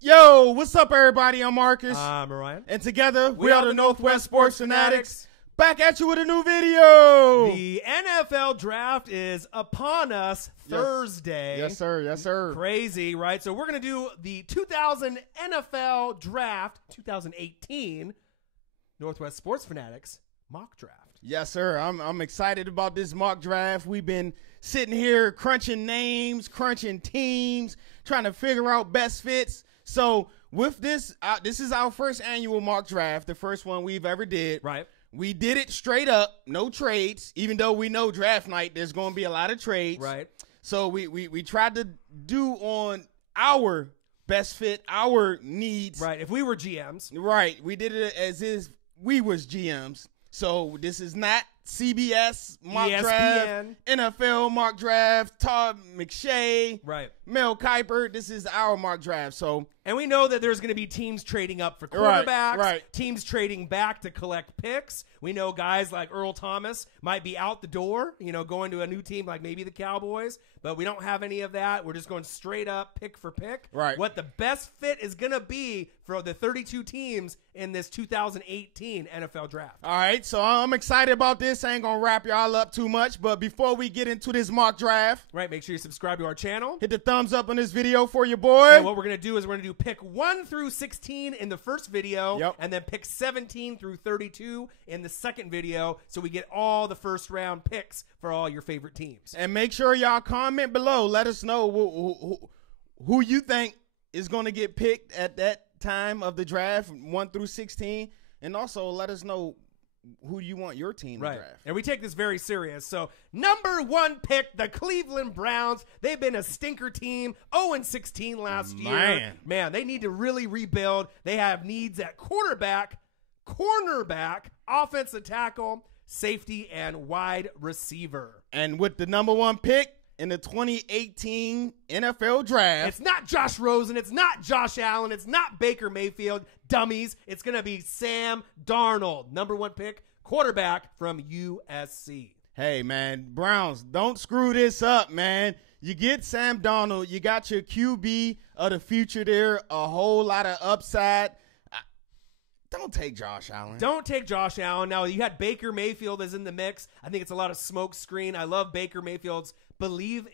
Yo, what's up, everybody? I'm Marcus. I'm Ryan. And together, we are the Northwest Sports Fanatics. Back at you with a new video. The NFL draft is upon us Thursday. Yes, sir. Yes, sir. Crazy, right? So we're going to do the 2000 NFL draft, 2018 Northwest Sports Fanatics mock draft. Yes, sir. I'm excited about this mock draft. We've been sitting here crunching names, crunching teams, trying to figure out best fits. So with this, this is our first annual mock draft, the first one we've ever did. Right. We did it straight up, no trades, even though we know draft night there's going to be a lot of trades. Right. So we tried to do on our best fit, our needs. Right. If we were GMs. Right. We did it as if we was GMs. So this is not CBS mock ESPN. draft, NFL mock draft, Todd McShay, Right. Mel Kiper. This is our mock draft. So, and we know that there's going to be teams trading up for quarterbacks, right. Teams trading back to collect picks. We know guys like Earl Thomas might be out the door, going to a new team like maybe the Cowboys, but we don't have any of that. We're just going straight up pick for pick. Right. What the best fit is going to be for the 32 teams in this 2018 NFL draft. All right, so I'm excited about this. I ain't going to wrap y'all up too much, but before we get into this mock draft. Right, make sure you subscribe to our channel. Hit the thumbs up on this video for your boy. And what we're going to do is we're going to do pick 1 through 16 in the first video. Yep. And then pick 17 through 32 in the second video, so we get all the first round picks for all your favorite teams. And make sure y'all comment below. Let us know who you think is going to get picked at that time of the draft, 1 through 16. And also let us know who you want your team to draft. And we take this very serious. So, number 1 pick, the Cleveland Browns. They've been a stinker team, 0-16 last year. Man, they need to really rebuild. They have needs at quarterback, cornerback, offensive tackle, safety, and wide receiver. And with the number 1 pick in the 2018 NFL draft, it's not Josh Rosen, it's not Josh Allen, it's not Baker Mayfield, dummies. It's going to be Sam Darnold, number 1 pick, quarterback from USC. Hey, man, Browns, don't screw this up, man. You get Sam Darnold, you got your QB of the future there, a whole lot of upside. Don't take Josh Allen. Don't take Josh Allen. Now, you had Baker Mayfield as in the mix. I think it's a lot of smoke screen. I love Baker Mayfield's belief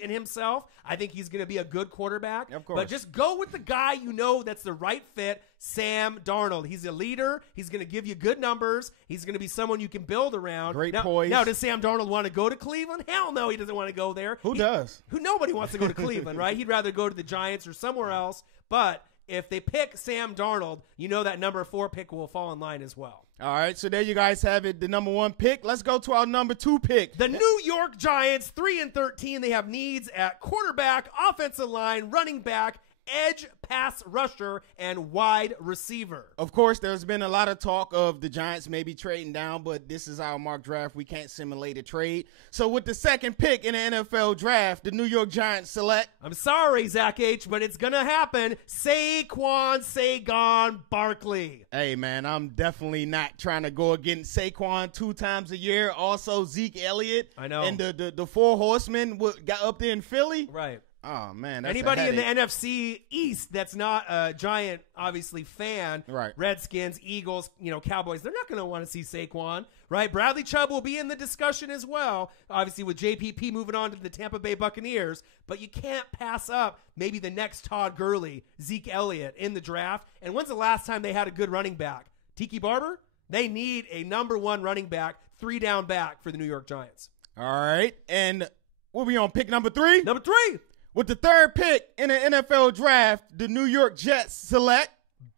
in himself. I think he's going to be a good quarterback. Of course. But just go with the guy that's the right fit, Sam Darnold. He's a leader. He's going to give you good numbers. He's going to be someone you can build around. Great poise. Now, does Sam Darnold want to go to Cleveland? Hell no, he doesn't want to go there. Who does? Nobody wants to go to Cleveland, right? He'd rather go to the Giants or somewhere else. But if they pick Sam Darnold, that number 4 pick will fall in line as well. All right, so there you guys have it, the number 1 pick. Let's go to our number 2 pick. The New York Giants, 3-13. They have needs at quarterback, offensive line, running back, edge, pass rusher, and wide receiver. Of course, there's been a lot of talk of the Giants maybe trading down, but this is our mock draft. We can't simulate a trade. So with the 2nd pick in the NFL draft, the New York Giants select. I'm sorry, Zach H., but it's going to happen. Saquon Barkley. Hey, man, I'm definitely not trying to go against Saquon 2 times a year. Also, Zeke Elliott. I know. And the 4 horsemen got up there in Philly. Right. Oh, man. That's anybody in the NFC East that's not a Giant, obviously, fan, right? Redskins, Eagles, Cowboys, they're not going to want to see Saquon, right? Bradley Chubb will be in the discussion as well, obviously, with JPP moving on to the Tampa Bay Buccaneers. But you can't pass up maybe the next Todd Gurley, Zeke Elliott in the draft. And when's the last time they had a good running back? Tiki Barber? They need a number 1 running back, 3 down back for the New York Giants. All right. And we'll be on pick number 3. Number 3. With the 3rd pick in the NFL draft, the New York Jets select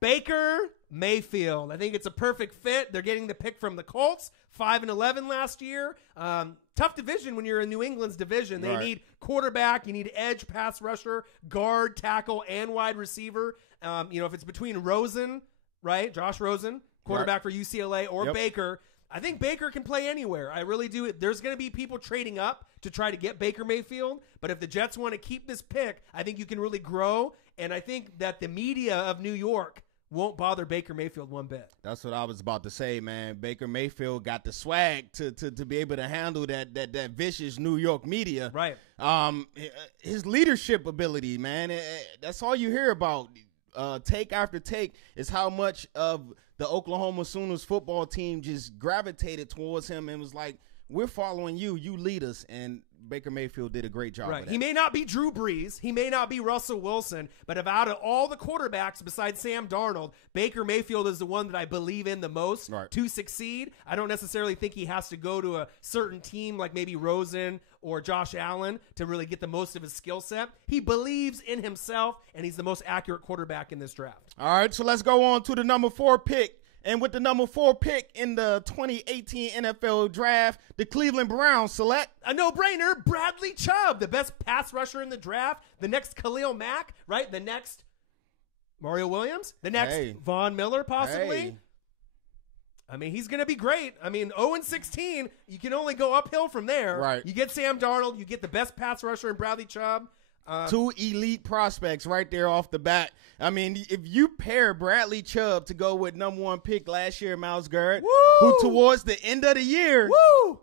Baker Mayfield. I think it's a perfect fit. They're getting the pick from the Colts, 5-11 last year. Tough division when you're in New England's division. They need quarterback, you need edge, pass rusher, guard, tackle, and wide receiver. If it's between Rosen, right, Josh Rosen, quarterback for UCLA, or Baker, I think Baker can play anywhere. I really do. There's going to be people trading up to try to get Baker Mayfield. But if the Jets want to keep this pick, I think you can really grow. And I think that the media of New York won't bother Baker Mayfield one bit. That's what I was about to say, man. Baker Mayfield got the swag to be able to handle that vicious New York media. Right. His leadership ability, man. That's all you hear about. take after take is how much of the Oklahoma Sooners football team just gravitated towards him and was like, we're following you. You lead us. And Baker Mayfield did a great job. Right. Of that. He may not be Drew Brees. He may not be Russell Wilson. But out of all the quarterbacks besides Sam Darnold, Baker Mayfield is the one that I believe in the most to succeed. I don't necessarily think he has to go to a certain team like maybe Rosen or Josh Allen to really get the most of his skill set. He believes in himself, and he's the most accurate quarterback in this draft. All right, so let's go on to the number 4 pick. And with the number 4 pick in the 2018 NFL Draft, the Cleveland Browns select a no-brainer, Bradley Chubb, the best pass rusher in the draft, the next Khalil Mack, right? The next Mario Williams, the next Von Miller, possibly. Hey. I mean, he's going to be great. I mean, 0-16, you can only go uphill from there. Right. You get Sam Darnold, you get the best pass rusher in Bradley Chubb. 2 elite prospects right there off the bat. I mean, if you pair Bradley Chubb to go with number 1 pick last year, Myles Garrett, who towards the end of the year,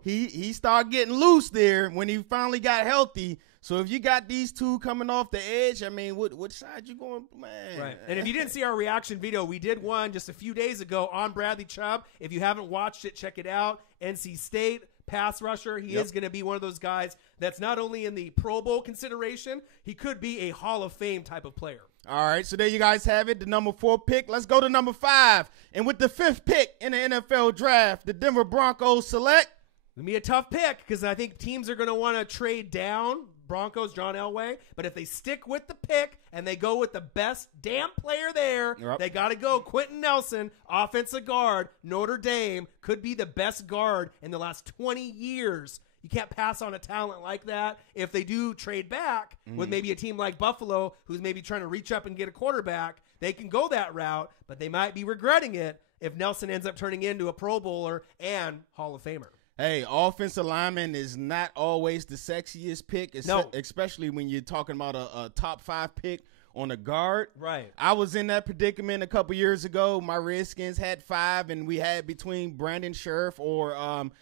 he started getting loose there when he finally got healthy. So if you got these two coming off the edge, I mean, which side you going, man? Right. And if you didn't see our reaction video, we did one just a few days ago on Bradley Chubb. If you haven't watched it, check it out. NC State pass rusher. He is going to be one of those guys that's not only in the Pro Bowl consideration, he could be a Hall of Fame type of player. All right, so there you guys have it, the number 4 pick. Let's go to number 5. And with the 5th pick in the NFL Draft, the Denver Broncos select. It'll be a tough pick because I think teams are going to want to trade down. Broncos, John Elway. But if they stick with the pick and they go with the best damn player there, they got to go. Quentin Nelson, offensive guard, Notre Dame, could be the best guard in the last 20 years. You can't pass on a talent like that. If they do trade back with maybe a team like Buffalo, who's maybe trying to reach up and get a quarterback, they can go that route, but they might be regretting it if Nelson ends up turning into a Pro Bowler and Hall of Famer. Hey, offensive lineman is not always the sexiest pick, especially when you're talking about a top 5 pick on a guard. Right. I was in that predicament a couple years ago. My Redskins had 5, and we had between Brandon Scherf or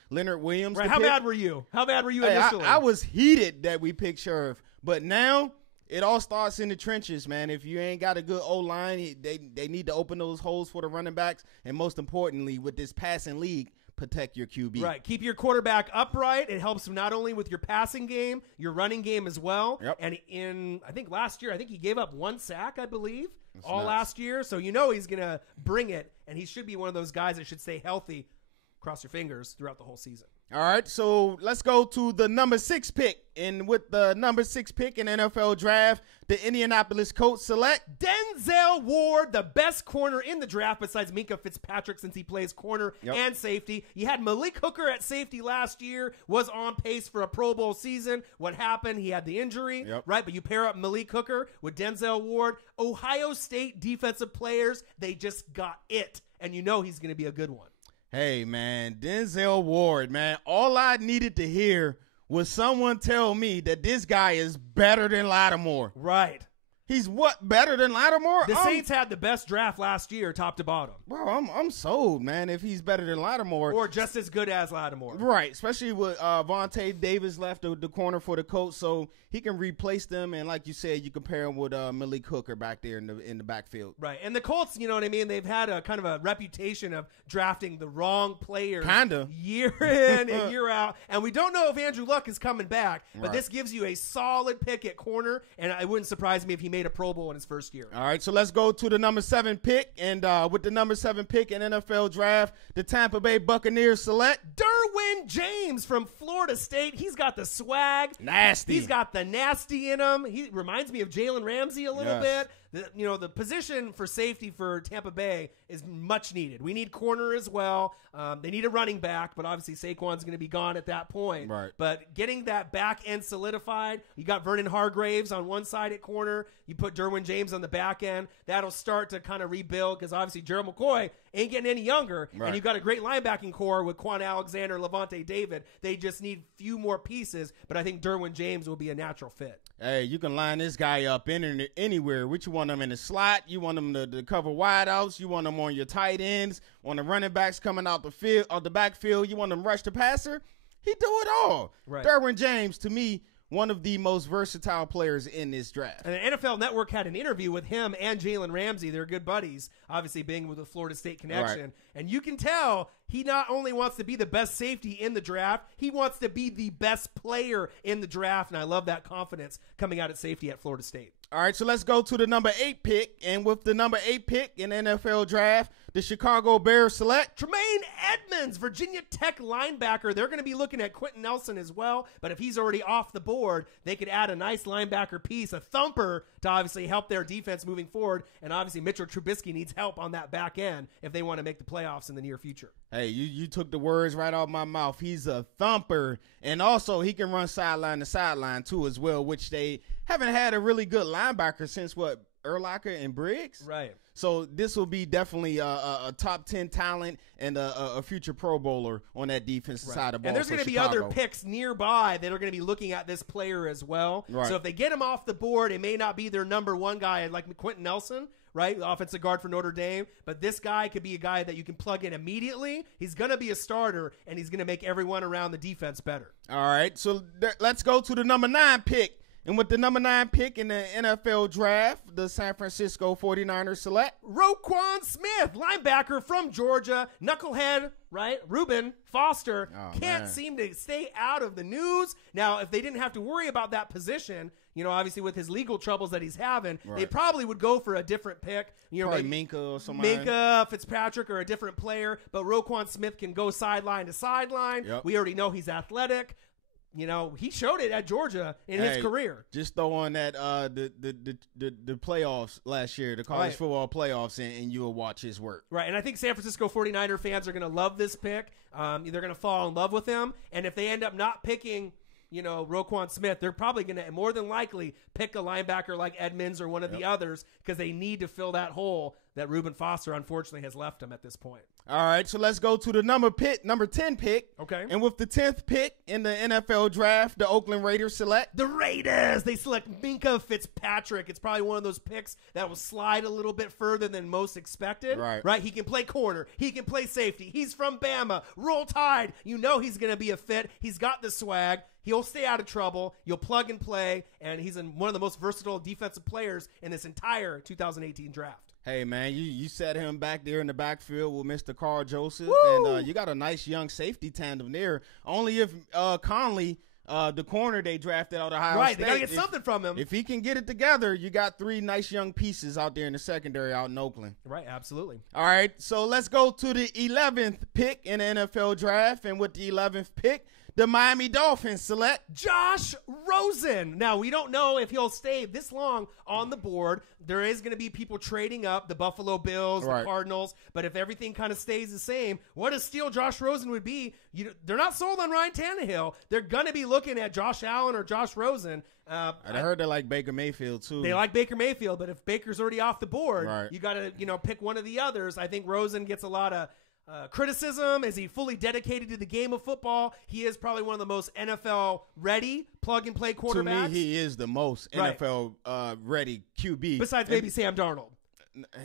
Leonard Williams. Right. How bad were you? How bad were you initially? I was heated that we picked Scherf, but now it all starts in the trenches, man. If you ain't got a good O-line, they need to open those holes for the running backs, and most importantly, with this passing league, protect your QB. Right. Keep your quarterback upright. It helps not only with your passing game, your running game as well. Yep. And I think last year, he gave up 1 sack, I believe, That's all nuts. last year. So he's going to bring it, and he should be one of those guys that should stay healthy, cross your fingers, throughout the whole season. All right, so let's go to the number 6 pick. And with the number 6 pick in the NFL Draft, the Indianapolis Colts select Denzel Ward, the best corner in the draft besides Minkah Fitzpatrick since he plays corner and safety. You had Malik Hooker at safety last year, was on pace for a Pro Bowl season. What happened? He had the injury, right? But you pair up Malik Hooker with Denzel Ward. Ohio State defensive players, they just got it. And you know he's going to be a good one. Hey, man, Denzel Ward, man, all I needed to hear was someone tell me that this guy is better than Lattimore. Right. He's what, better than Lattimore? The Saints had the best draft last year, top to bottom. Bro, I'm sold, man, if he's better than Lattimore. Or just as good as Lattimore. Right, especially with Vontae Davis left the corner for the Colts, so he can replace them, and like you said, you compare him with Malik Hooker back there in the backfield. Right, and the Colts, you know what I mean, they've had a kind of a reputation of drafting the wrong players year in and year out, and we don't know if Andrew Luck is coming back, but this gives you a solid pick at corner, and it wouldn't surprise me if he made a Pro Bowl in his first year. All right, so let's go to the number 7 pick, and with the number 7 pick in NFL Draft, the Tampa Bay Buccaneers select Derwin James from Florida State. He's got the swag. Nasty. He's got the nasty in him. He reminds me of Jalen Ramsey a little bit. The position for safety for Tampa Bay is much needed. We need corner as well. They need a running back, but obviously Saquon's going to be gone at that point. Right. But getting that back end solidified, you got Vernon Hargraves on one side at corner. You put Derwin James on the back end. That'll start to kind of rebuild because obviously Gerald McCoy ain't getting any younger. Right. And you've got a great linebacking core with Quan Alexander, Levante David. They just need few more pieces, but I think Derwin James will be a natural fit. Hey, you can line this guy up anywhere. Which you want him in the slot? You want him to cover wideouts? You want him on your tight ends? On the running backs coming out the backfield? You want him rush the passer? He do it all. Right. Derwin James, to me, one of the most versatile players in this draft. And the NFL Network had an interview with him and Jalen Ramsey. They're good buddies, obviously being with the Florida State connection. Right. And you can tell he not only wants to be the best safety in the draft, he wants to be the best player in the draft. And I love that confidence coming out at safety at Florida State. All right, so let's go to the number 8 pick. And with the number 8 pick in the NFL draft, the Chicago Bears select Tremaine Edmonds, Virginia Tech linebacker. They're going to be looking at Quentin Nelson as well, but if he's already off the board, they could add a nice linebacker piece, a thumper, to obviously help their defense moving forward. And obviously Mitchell Trubisky needs help on that back end if they want to make the playoffs in the near future. Hey, you took the words right out of my mouth. He's a thumper, and also he can run sideline to sideline too as well, which they haven't had a really good linebacker since what, Urlacher and Briggs? Right. So this will be definitely a top 10 talent and a future Pro Bowler on that defensive side of the ball. And there's going to be other picks nearby that are going to be looking at this player as well. Right. So if they get him off the board, it may not be their number one guy like Quentin Nelson, right? The offensive guard for Notre Dame. But this guy could be a guy that you can plug in immediately. He's going to be a starter, and he's going to make everyone around the defense better. All right, so let's go to the number 9 pick. And with the number 9 pick in the NFL draft, the San Francisco 49ers select Roquan Smith, linebacker from Georgia, knucklehead, right? Reuben Foster can't seem to stay out of the news. Now, if they didn't have to worry about that position, you know, obviously with his legal troubles that he's having, they probably would go for a different pick. You know, probably Minka or somebody. Minka, Fitzpatrick, or a different player. But Roquan Smith can go sideline to sideline. Yep. We already know he's athletic. You know, he showed it at Georgia in his career. Just throw on that the playoffs last year, the college football playoffs, and you'll watch his work. Right, and I think San Francisco 49er fans are going to love this pick. They're going to fall in love with him. And if they end up not picking, you know, Roquan Smith, they're probably going to more than likely pick a linebacker like Edmonds or one of the others because they need to fill that hole that Reuben Foster unfortunately has left him at this point. All right, so let's go to the number 10 pick. Okay. And with the 10th pick in the NFL draft, the Oakland Raiders select the Raiders. They select Minka Fitzpatrick. It's probably one of those picks that will slide a little bit further than most expected. Right. He can play corner. He can play safety. He's from Bama. Roll Tide. You know he's going to be a fit. He's got the swag. He'll stay out of trouble. You'll plug and play, and he's one of the most versatile defensive players in this entire 2018 draft. Hey, man, you set him back there in the backfield with Mr. Carl Joseph, Woo! And you got a nice young safety tandem there. Only if Conley, the corner they drafted out of Ohio State. They got to get something from him. If he can get it together, you got 3 nice young pieces out there in the secondary out in Oakland. Right, absolutely. All right, so let's go to the 11th pick in the NFL draft. And with the 11th pick, the Miami Dolphins select Josh Rosen. Now, we don't know if he'll stay this long on the board. There is going to be people trading up, the Buffalo Bills, the Cardinals. But if everything kind of stays the same, what a steal Josh Rosen would be. They're not sold on Ryan Tannehill. They're going to be looking at Josh Allen or Josh Rosen. I heard they like Baker Mayfield, too. They like Baker Mayfield, but if Baker's already off the board, you got to pick one of the others. I think Rosen gets a lot of criticism. Is he fully dedicated to the game of football? He is probably one of the most NFL-ready plug-and-play quarterbacks. To me, he is the most NFL-ready QB. Besides maybe Sam Darnold.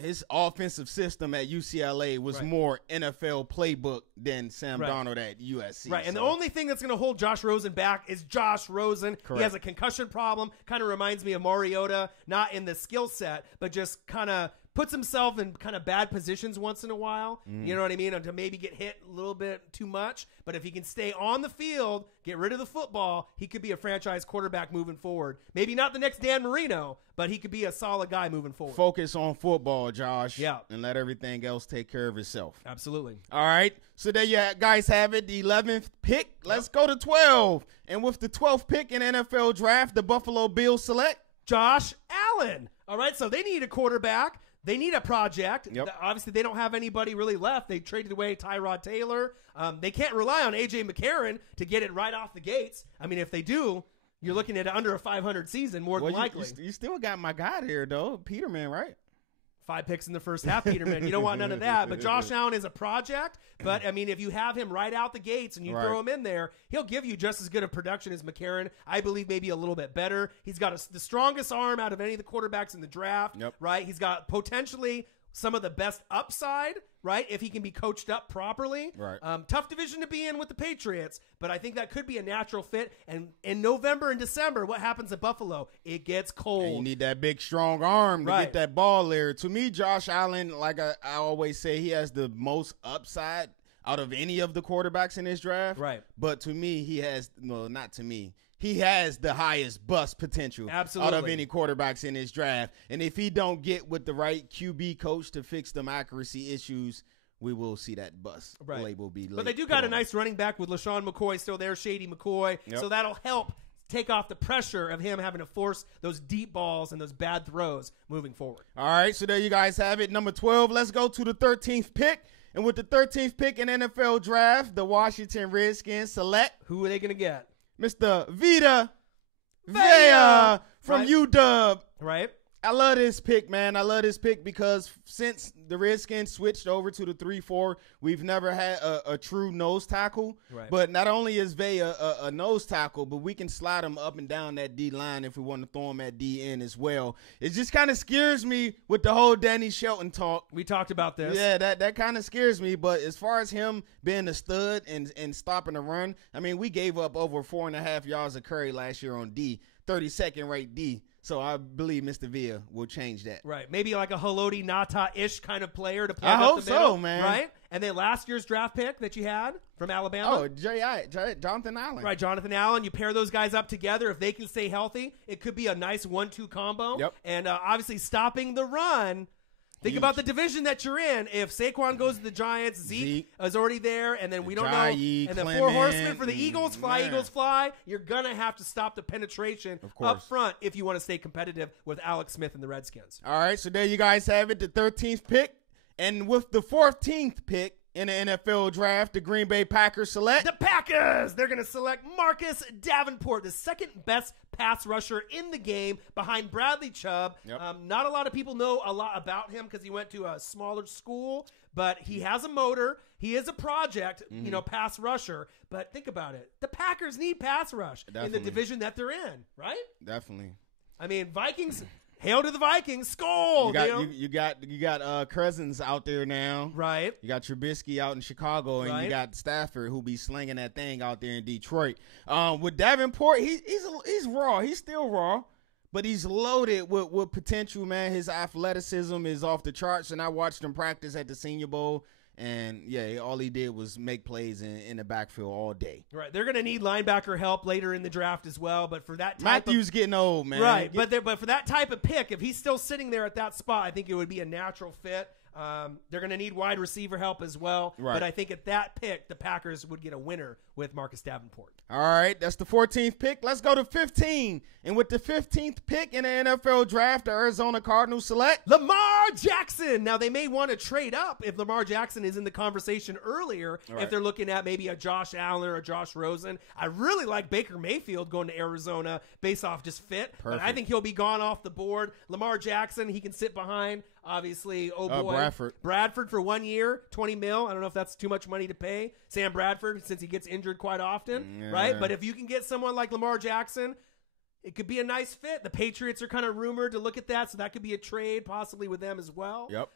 His offensive system at UCLA was more NFL playbook than Sam Darnold at USC. Right, and the only thing that's going to hold Josh Rosen back is Josh Rosen. Correct. He has a concussion problem. Kind of reminds me of Mariota, not in the skill set, but just kind of puts himself in kind of bad positions once in a while. You know what I mean? And to maybe get hit a little bit too much. But if he can stay on the field, get rid of the football, he could be a franchise quarterback moving forward. Maybe not the next Dan Marino, but he could be a solid guy moving forward. Focus on football, Josh. Yeah. And let everything else take care of itself. Absolutely. All right. So there you guys have it, the 11th pick. Let's go to 12. And with the 12th pick in NFL draft, the Buffalo Bills select Josh Allen. All right, so they need a quarterback. They need a project. Obviously, they don't have anybody really left. They traded away Tyrod Taylor. They can't rely on A.J. McCarron to get it right off the gates. I mean, if they do, you're looking at under a 500 season more than likely. You still got my guy there, though, Peterman, right? 5 picks in the first half, Peterman. You don't want none of that. But Josh Allen is a project. But, I mean, if you have him right out the gates and you throw him in there, he'll give you just as good a production as McCarron. I believe maybe a little bit better. He's got the strongest arm out of any of the quarterbacks in the draft, right? He's got potentially some of the best upside, right, if he can be coached up properly. Right. Tough division to be in with the Patriots, but I think that could be a natural fit. And in November and December, what happens at Buffalo? It gets cold. And you need that big, strong arm to get that ball there. To me, Josh Allen, like I always say, he has the most upside out of any of the quarterbacks in this draft. Right. But to me, he has – no, not to me. He has the highest bust potential out of any quarterbacks in this draft. And if he don't get with the right QB coach to fix them accuracy issues, we will see that bust label be late. But they do got a nice running back with LaShawn McCoy still there, Shady McCoy. Yep. So that'll help take off the pressure of him having to force those deep balls and those bad throws moving forward. All right, so there you guys have it. Number 12, let's go to the 13th pick. And with the 13th pick in NFL draft, the Washington Redskins select. Who are they going to get? Mr. Vita Vea from UW. Right. I love this pick, man. I love this pick because since the Redskins switched over to the 3-4, we've never had a true nose tackle. Right. But not only is Vea a nose tackle, but we can slide him up and down that D line if we want to throw him at DN as well. It just kind of scares me with the whole Danny Shelton talk. We talked about this. Yeah, that kind of scares me. But as far as him being a stud and stopping the run, I mean, we gave up over 4.5 yards of carry last year on D, 32nd rate D. So I believe Mr. Vea will change that. Right. Maybe like a Haloti Ngata-ish kind of player to play I up hope the middle, so, man. Right? And then last year's draft pick that you had from Alabama. Oh, Jonathan Allen. Right, Jonathan Allen. You pair those guys up together. If they can stay healthy, it could be a nice 1-2 combo. Yep. And obviously stopping the run. Think about the division that you're in. If Saquon goes to the Giants, Zeke is already there, and then we don't know. And the Four Horsemen for the Eagles fly. You're going to have to stop the penetration up front if you want to stay competitive with Alex Smith and the Redskins. All right, so there you guys have it, the 13th pick. And with the 14th pick in the NFL draft, the Green Bay Packers select. The Packers! They're going to select Marcus Davenport, the second best pass rusher in the game behind Bradley Chubb. Yep. Not a lot of people know a lot about him because he went to a smaller school, but he has a motor. He is a project, pass rusher. But think about it. The Packers need pass rush in the division that they're in, right? Definitely. I mean, Vikings... Hail to the Vikings. Skull. You got Cousins out there now. Right. You got Trubisky out in Chicago, and you got Stafford who be slinging that thing out there in Detroit. With Davenport, he's raw. He's still raw, but he's loaded with potential, man. His athleticism is off the charts, and I watched him practice at the Senior Bowl. And, yeah, all he did was make plays in the backfield all day. Right. They're going to need linebacker help later in the draft as well. But for that type Matthews getting old, man. Right. But for that type of pick, if he's still sitting there at that spot, I think it would be a natural fit. They're going to need wide receiver help as well. Right. But I think at that pick, the Packers would get a winner with Marcus Davenport. All right, that's the 14th pick. Let's go to 15. And with the 15th pick in the NFL draft, the Arizona Cardinals select Lamar Jackson. Now, they may want to trade up if Lamar Jackson is in the conversation earlier, if they're looking at maybe a Josh Allen or a Josh Rosen. I really like Baker Mayfield going to Arizona based off just fit. But I think he'll be gone off the board. Lamar Jackson, he can sit behind. Obviously, Bradford for 1 year, $20 million. I don't know if that's too much money to pay Sam Bradford since he gets injured quite often, right? But if you can get someone like Lamar Jackson, it could be a nice fit. The Patriots are kind of rumored to look at that, so that could be a trade possibly with them as well. Yep.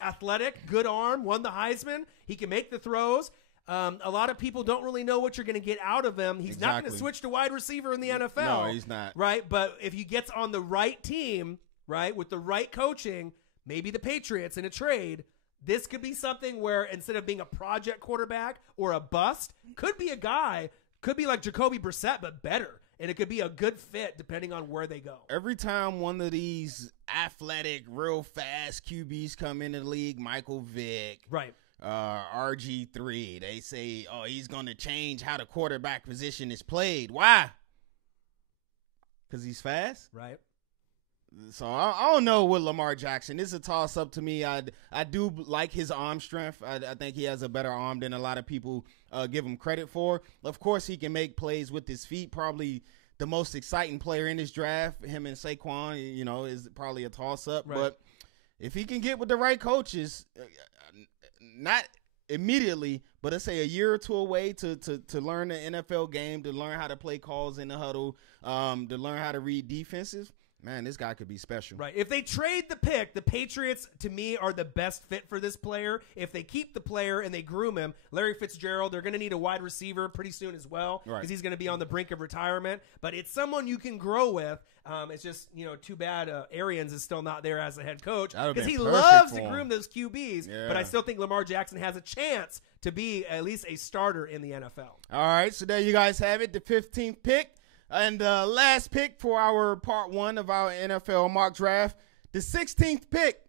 Athletic, good arm, won the Heisman. He can make the throws. A lot of people don't really know what you're going to get out of him. He's not going to switch to wide receiver in the NFL. No, he's not. Right? But if he gets on the right team, right, with the right coaching, maybe the Patriots in a trade, this could be something where instead of being a project quarterback or a bust, could be a guy, could be like Jacoby Brissett, but better. And it could be a good fit depending on where they go. Every time one of these athletic, real fast QBs come into the league, Michael Vick, right, RG3, they say, oh, he's going to change how the quarterback position is played. Why? Because he's fast? Right. So I don't know with Lamar Jackson. This is a toss-up to me. I do like his arm strength. I think he has a better arm than a lot of people give him credit for. Of course, he can make plays with his feet. Probably the most exciting player in this draft. Him and Saquon, is probably a toss-up. Right. But if he can get with the right coaches, not immediately, but let's say a year or two away to learn the NFL game, to learn how to play calls in the huddle, to learn how to read defenses, man, this guy could be special. Right. If they trade the pick, the Patriots, to me, are the best fit for this player. If they keep the player and they groom him, Larry Fitzgerald, they're going to need a wide receiver pretty soon as well because he's going to be on the brink of retirement. But it's someone you can grow with. It's just, too bad Arians is still not there as a head coach because he loves to groom those QBs. Yeah. But I still think Lamar Jackson has a chance to be at least a starter in the NFL. All right, so there you guys have it, the 15th pick. And the last pick for our part 1 of our NFL mock draft, the 16th pick,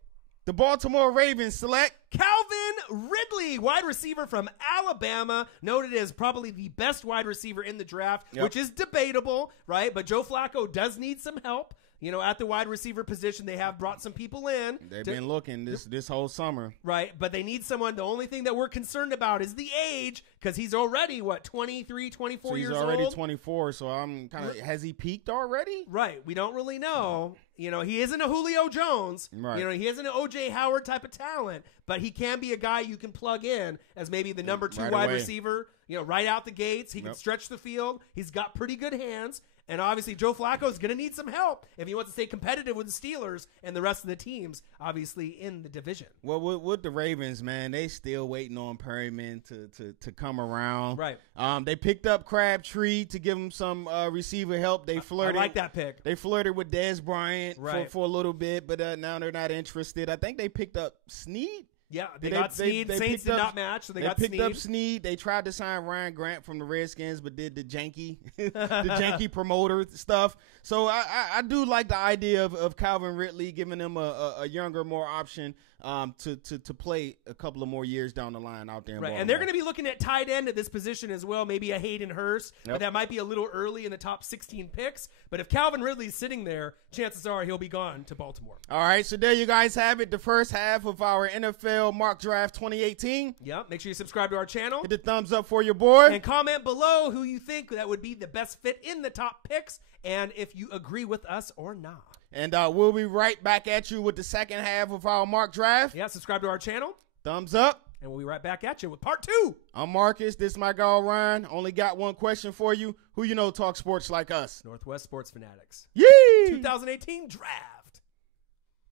the Baltimore Ravens select Calvin Ridley, wide receiver from Alabama, noted as probably the best wide receiver in the draft, which is debatable, right? But Joe Flacco does need some help. At the wide receiver position, they have brought some people in. They've been looking this whole summer. Right, but they need someone. The only thing that we're concerned about is the age because he's already, 23, 24 years old? He's already 24, so I'm kind of – has he peaked already? Right. We don't really know. He isn't a Julio Jones. Right. He isn't an O.J. Howard type of talent, but he can be a guy you can plug in as maybe the number 2 wide receiver, right out the gates. He can stretch the field. He's got pretty good hands. And obviously, Joe Flacco is going to need some help if he wants to stay competitive with the Steelers and the rest of the teams, obviously, in the division. Well, with the Ravens, man, they still waiting on Perryman to come around. Right. They picked up Crabtree to give him some receiver help. They flirted. I like that pick. They flirted with Dez Bryant for a little bit, but now they're not interested. I think they picked up Snead. Yeah, they got Snead. Saints did not match, so they got picked up Snead. They tried to sign Ryan Grant from the Redskins, but did the janky, the janky promoter stuff. So I do like the idea of Calvin Ridley giving them a younger, more option to play a couple of more years down the line out there. Right, and they're going to be looking at tight end at this position as well, maybe a Hayden Hurst, but that might be a little early in the top 16 picks. But if Calvin Ridley's sitting there, chances are he'll be gone to Baltimore. All right, so there you guys have it, the first half of our NFL Mock Draft 2018. Yep, make sure you subscribe to our channel. Hit the thumbs up for your boy. And comment below who you think that would be the best fit in the top picks and if you agree with us or not. And we'll be right back at you with the second half of our mock draft. Yeah, subscribe to our channel. Thumbs up. And we'll be right back at you with part 2. I'm Marcus. This is my guy, Ryan. Only got one question for you. Who talk sports like us? Northwest Sports Fanatics. Yee! 2018 draft.